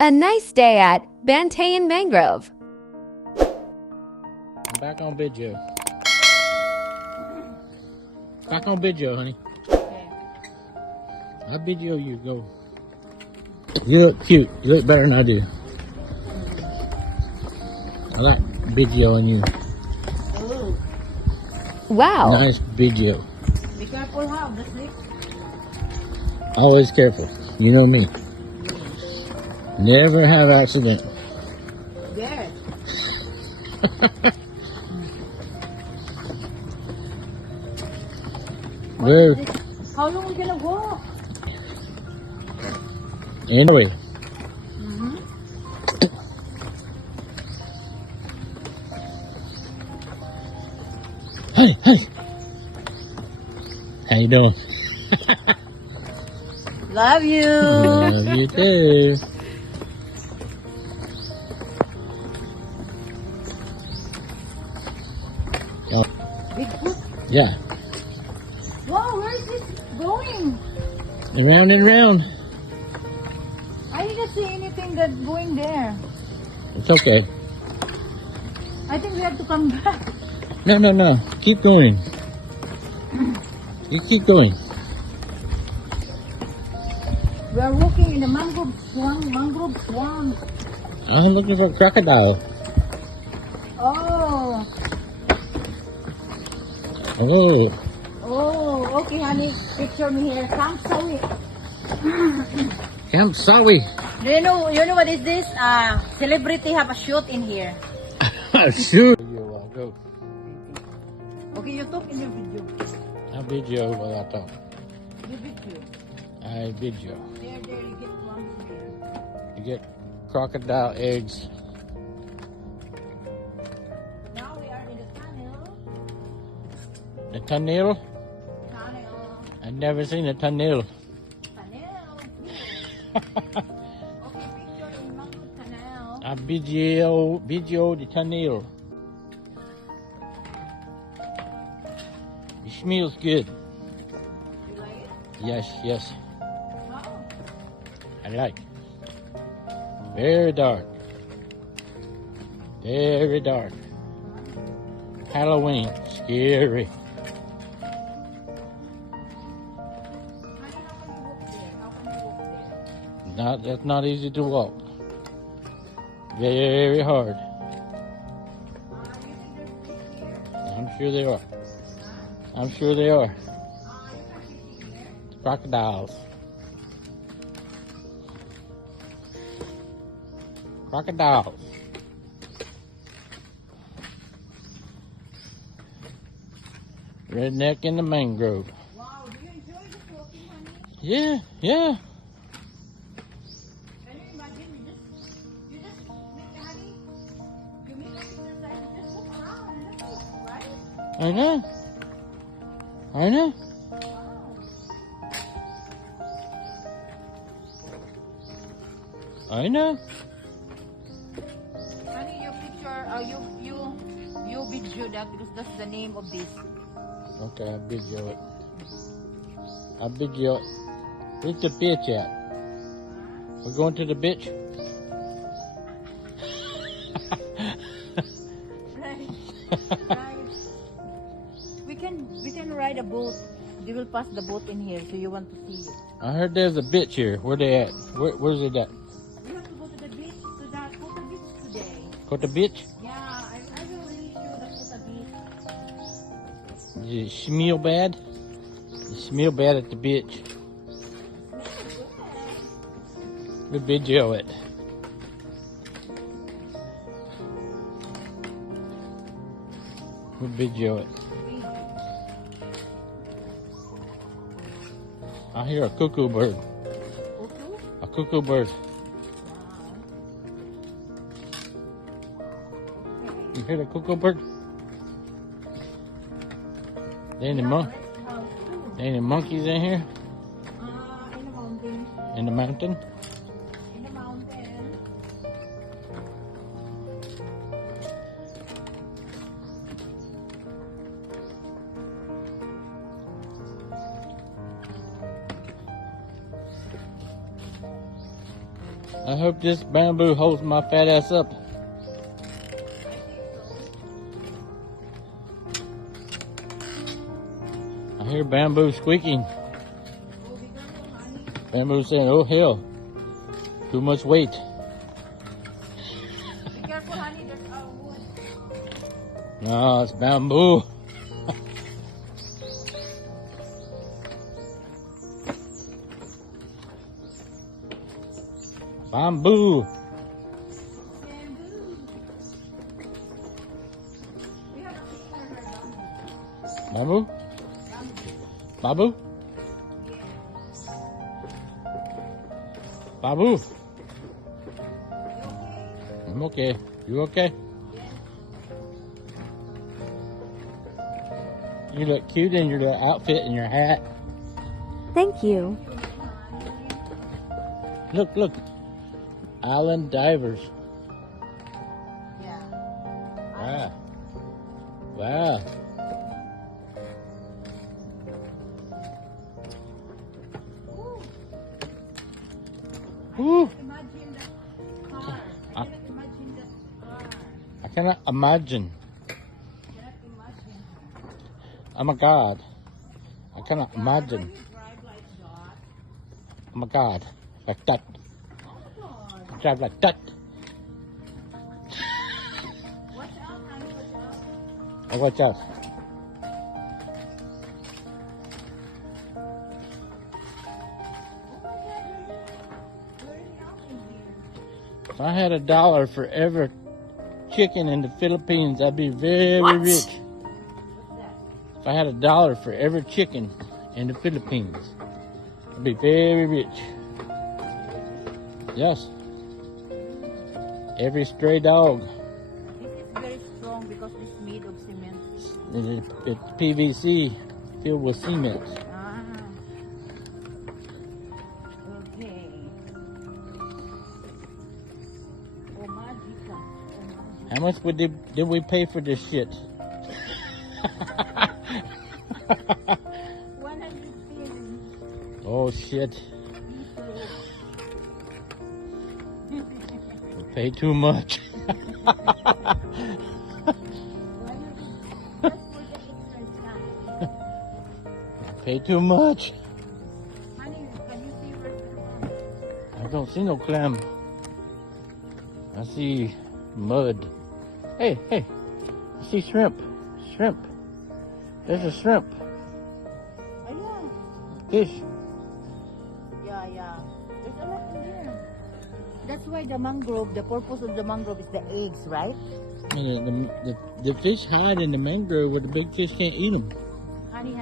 A nice day at Bantayan Mangrove. I'm back on video. Back on video, honey. Okay. I video you, go. You look cute. You look better than I do. I like videoing you. Oh, Wow. Nice video. be careful how the slip. Always careful. You know me. Never have accident. There. Where? How long we gonna walk? Anyway. Mm-hmm. Hey, hey. How you doing? Love you. Love you too. Oh, Bigfoot. yeah. Wow, where is this going? Around and around. I didn't see anything that's going there. It's okay. I think we have to come back. No, no, no. Keep going. You keep going. We are walking in a mangrove swamp. Mangrove swamp. I'm looking for a crocodile. Oh. Oh, Oh, okay, honey. Picture me here. Come, sorry. Camp Sawi. Do you know what is this? Celebrity have a shoot in here. Sure. You go. Okay, you talk in the video. I video while I talk. You video. I video. There, you get plums here. You get crocodile eggs. Now we are in the tunnel. The tunnel? Tunnel. I've never seen a tunnel. Tunnel. Okay, picture in mangrove canal. I video the tunnel. It smells good. You like it? Yes, yes. Wow. I like. Very dark. Very dark. Halloween. Scary. That's not easy to walk. Very hard. I'm sure they are. I'm sure they are. Crocodiles. Crocodiles. Redneck in the mangrove. Wow, do you enjoy the walking, honey? Yeah, yeah. Can you imagine you just make honey, you make exercise, you just walk around, that's it, right? I know. I know. Wow. I know. Honey, your picture, you video that because that's the name of this. Okay, I video it. I video it. Where's the bitch at? We're going to the bitch? Right. Right. We can ride a boat. They will pass the boat in here, so you want to see it. I heard there's a bitch here. Where they at? Where's it at? We have to go to the beach, to the Kota Beach today. Kota Beach? Yeah, I will really show the Kota Beach. Does it smell bad? It smell bad at the beach. We video it. We video it. I hear a cuckoo bird. Okay. A cuckoo bird. You hear the cuckoo bird? There any monkeys in here? In the mountain. In the mountain? In the mountain. I hope this bamboo holds my fat ass up. I hear bamboo squeaking. Bamboo saying, oh hell, too much weight. Be careful, honey. There's our wood. No, it's bamboo. Bamboo. We have a picture of our bamboo. Bamboo? Babu? Babu? I'm okay. You okay? You look cute in your little outfit and your hat. Thank you. Look, look. Island divers. Yeah. Wow. Wow. Woo. Imagine the car. I cannot imagine the car. I cannot imagine. Cannot imagine. Oh my God. I cannot imagine. When you drive like that, Oh my God. Like that. oh God. I drive like that. Watch out, honey. Watch out. Oh, watch out. If I had $1 for every chicken in the Philippines, I'd be very rich. If I had $1 for every chicken in the Philippines, I'd be very rich. Yes. Every stray dog. This is very strong because it's made of cement. It's PVC filled with cement. Ah. Okay. Oh, magica. Oh, How much did we pay for this shit? 110. Oh shit. We paid too much. That's for the extra time. Paid too much. Honey, can you see where's the one? I don't see no clam. I see mud. Hey, hey. I see shrimp. Shrimp. There's a shrimp. Oh, Fish. yeah. Yeah. There's a lot in there. That's why the mangrove, the purpose of the mangrove is the eggs, right? And the fish hide in the mangrove where the big fish can't eat them. Honey,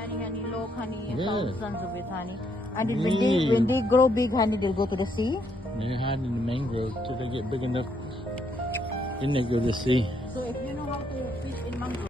look, honey, Yeah. thousands of it, honey. And then Yeah. when they grow big, honey, they'll go to the sea. They hide in the mangrove till they get big enough. Then they go to the sea. So if you know how to fish in mangrove,